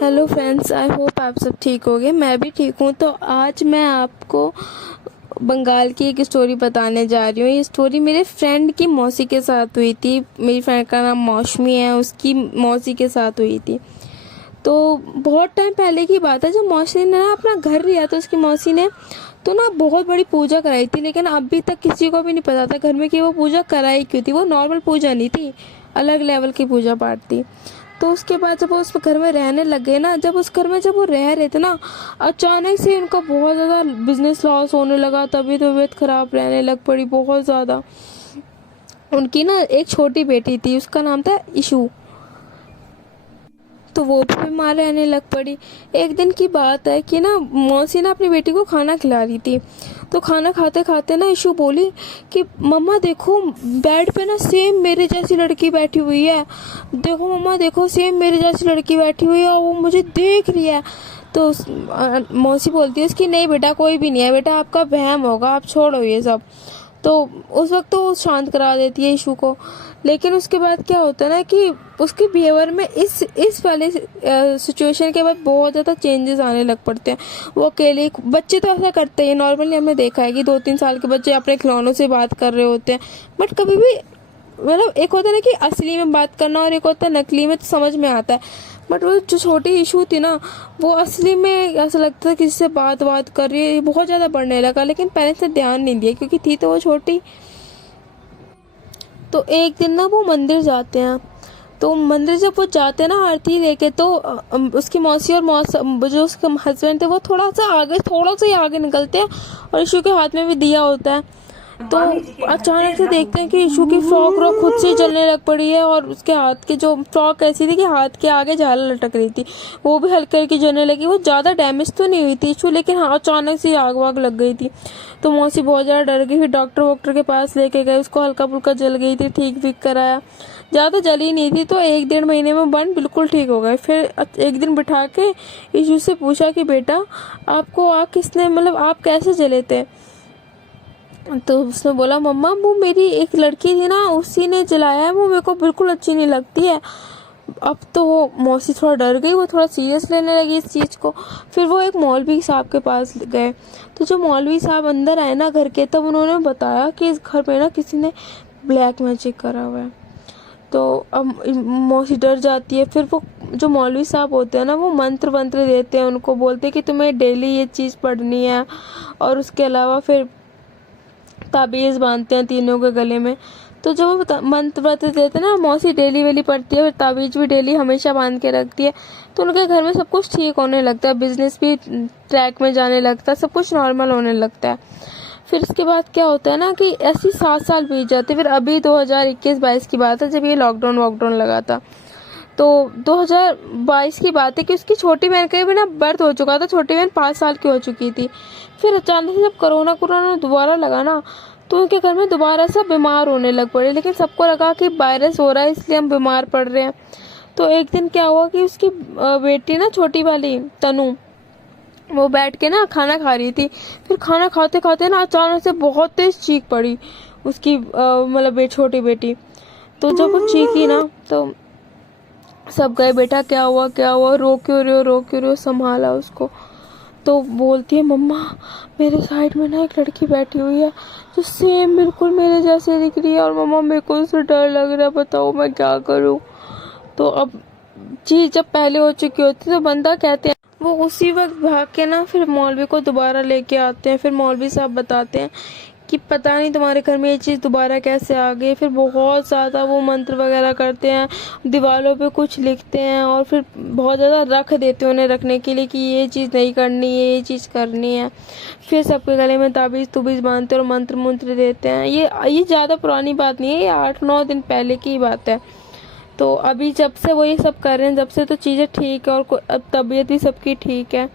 Hello friends, I hope आप सब ठीक होंगे। मैं भी ठीक हूँ। तो आज मैं आपको बंगाल की एक स्टोरी बताने जा रही हूँ। ये स्टोरी मेरे फ्रेंड की मौसी के साथ हुई थी। मेरी फ्रेंड का नाम मौसमी है, उसकी मौसी के साथ हुई थी। तो बहुत टाइम पहले की बात है, जब मौसी ने ना अपना घर लिया तो उसकी मौसी ने तो ना बहुत बड़ी पूजा कराई थी। लेकिन अभी तक किसी को भी नहीं पता था घर में कि वो पूजा कराई क्यों थी। वो नॉर्मल पूजा नहीं थी, अलग लेवल की पूजा पाठ थी। तो उसके बाद जब वो उस घर में रहने लग गए ना, जब उस घर में जब वो रह रहे थे ना, अचानक से उनका बहुत ज़्यादा बिजनेस लॉस होने लगा। तबीयत खराब रहने लग पड़ी बहुत ज़्यादा। उनकी ना एक छोटी बेटी थी, उसका नाम था इशू। तो वो भी बीमार रहने लग पड़ी। एक दिन की बात है कि ना मौसी ना अपनी बेटी को खाना खिला रही थी। तो खाना खाते खाते ना इशू बोली कि मम्मा देखो, बेड पे ना सेम मेरे जैसी लड़की बैठी हुई है। देखो मम्मा, देखो सेम मेरे जैसी लड़की बैठी हुई है और वो मुझे देख रही है। तो मौसी बोलती है उसकी, नहीं बेटा कोई भी नहीं है बेटा, आपका वहम होगा, आप छोड़ो ये सब। तो उस वक्त तो वो शांत करा देती है इशू को। लेकिन उसके बाद क्या होता है ना कि उसके बिहेवियर में इस वाले सिचुएशन के बाद बहुत ज़्यादा चेंजेस आने लग पड़ते हैं। वो अकेले, बच्चे तो ऐसा करते हैं, नॉर्मली हमने देखा है कि 2-3 साल के बच्चे अपने खिलौनों से बात कर रहे होते हैं। बट कभी भी मतलब एक होता है ना कि असली में बात करना और एक होता है नकली में, तो समझ में आता है। बट वो जो छोटी इशू थी ना, वो असली में ऐसा लगता था किसी से बात कर रही है, बहुत ज़्यादा बढ़ने लगा। लेकिन पेरेंट्स ने ध्यान नहीं दिया क्योंकि थी तो वो छोटी। तो एक दिन ना वो मंदिर जाते हैं। तो मंदिर जब वो जाते हैं ना आरती लेके, तो उसकी मौसी और जो उसके हस्बैंड थे वो थोड़ा सा ही आगे निकलते हैं और इशू के हाथ में भी दिया होता है। तो अचानक से देखते हैं कि इशू की फ्रॉक खुद से जलने लग पड़ी है और उसके हाथ की जो फ्रॉक ऐसी थी कि हाथ के आगे झालर लटक रही थी, वो भी हल्की हल्की जलने लगी। वो ज़्यादा डैमेज तो नहीं हुई थी इशू, लेकिन हाँ अचानक से आग वाग लग गई थी। तो मौसी बहुत ज़्यादा डर गई। फिर डॉक्टर वॉक्टर के पास लेके गए, उसको हल्का फुल्का जल गई थी, ठीक कराया। ज़्यादा जली नहीं थी, तो 1-1.5 महीने में बर्न बिल्कुल ठीक हो गए। फिर एक दिन बिठा के इशू से पूछा कि बेटा, आपको आग किसने, मतलब आप कैसे जले थे? तो उसने बोला, मम्मा वो मेरी एक लड़की थी ना, उसी ने जलाया है, वो मेरे को बिल्कुल अच्छी नहीं लगती है। अब तो वो मौसी थोड़ा डर गई, वो थोड़ा सीरियस लेने लगी इस चीज़ को। फिर वो एक मौलवी साहब के पास गए। तो जो मौलवी साहब अंदर आए ना घर के, तब उन्होंने बताया कि इस घर पे ना किसी ने ब्लैक मैजिक करा हुआ है। तो अब मौसी डर जाती है। फिर वो जो मौलवी साहब होते हैं ना, वो मंत्र वंत्र देते हैं, उनको बोलते हैं कि तुम्हें डेली ये चीज़ पढ़नी है। और उसके अलावा फिर ताबीज़ बांधते हैं तीनों के गले में। तो जब वो मंत्र व्रत देते हैं ना, मौसी डेली वेली पढ़ती है, फिर ताबीज़ भी डेली हमेशा बांध के रखती है। तो उनके घर में सब कुछ ठीक होने लगता है, बिजनेस भी ट्रैक में जाने लगता है, सब कुछ नॉर्मल होने लगता है। फिर इसके बाद क्या होता है ना कि ऐसे 7 साल बीत जाते। फिर अभी 2021-22 की बात है, जब ये लॉकडाउन वॉकडाउन लगा था। तो 2022 की बात है कि उसकी छोटी बहन का भी ना बर्थ हो चुका था। छोटी बहन 5 साल की हो चुकी थी। फिर अचानक से जब कोरोना दोबारा लगा ना, तो उनके घर में दोबारा सब बीमार होने लग पड़े। लेकिन सबको लगा कि वायरस हो रहा है इसलिए हम बीमार पड़ रहे हैं। तो एक दिन क्या हुआ कि उसकी बेटी ना, छोटी वाली तनु, वो बैठ के ना खाना खा रही थी। फिर खाना खाते खाते ना अचानक से बहुत तेज चीख पड़ी उसकी मतलब छोटी बेटी। तो जब वो चीखी ना, तो सब गए, बेटा क्या हुआ क्या हुआ, रो क्यों रहे हो, संभाला उसको। तो बोलती है, मम्मा मेरे साइड में ना एक लड़की बैठी हुई है जो सेम बिल्कुल मेरे जैसे दिख रही है, और मम्मा मेरे को उससे डर लग रहा है, बताओ मैं क्या करूं। तो अब चीज जब पहले हो चुकी होती है तो बंदा कहते हैं, वो उसी वक्त भाग के ना फिर मौलवी को दोबारा लेके आते हैं। फिर मौलवी साहब बताते हैं कि पता नहीं तुम्हारे घर में ये चीज़ दोबारा कैसे आ गई। फिर बहुत ज़्यादा वो मंत्र वगैरह करते हैं, दीवारों पे कुछ लिखते हैं और फिर बहुत ज़्यादा रख देते हैं उन्हें रखने के लिए कि ये चीज़ नहीं करनी है, ये चीज़ करनी है। फिर सबके गले में ताबीज़ तुबीज़ बांधते हैं और मंत्र मंत्र देते हैं। ये ज़्यादा पुरानी बात नहीं है, ये 8-9 दिन पहले की बात है। तो अभी जब से वो ये सब कर रहे हैं, जब से तो चीज़ें ठीक है और अब तबीयत भी सबकी ठीक है।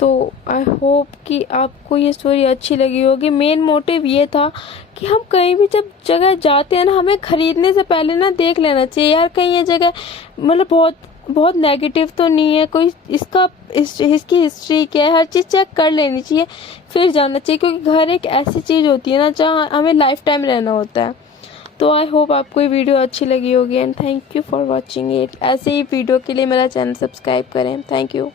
तो आई होप कि आपको ये स्टोरी अच्छी लगी होगी। मेन मोटिव ये था कि हम कहीं भी जब जगह जाते हैं ना, हमें खरीदने से पहले ना देख लेना चाहिए यार, कहीं ये जगह मतलब बहुत बहुत नेगेटिव तो नहीं है, कोई इसकी हिस्ट्री क्या है, हर चीज़ चेक कर लेनी चाहिए फिर जाना चाहिए। क्योंकि घर एक ऐसी चीज़ होती है ना जहाँ हमें लाइफ टाइम रहना होता है। तो आई होप आपको ये वीडियो अच्छी लगी होगी and thank you for watching it. ऐसे ही वीडियो के लिए मेरा चैनल सब्सक्राइब करें। Thank you.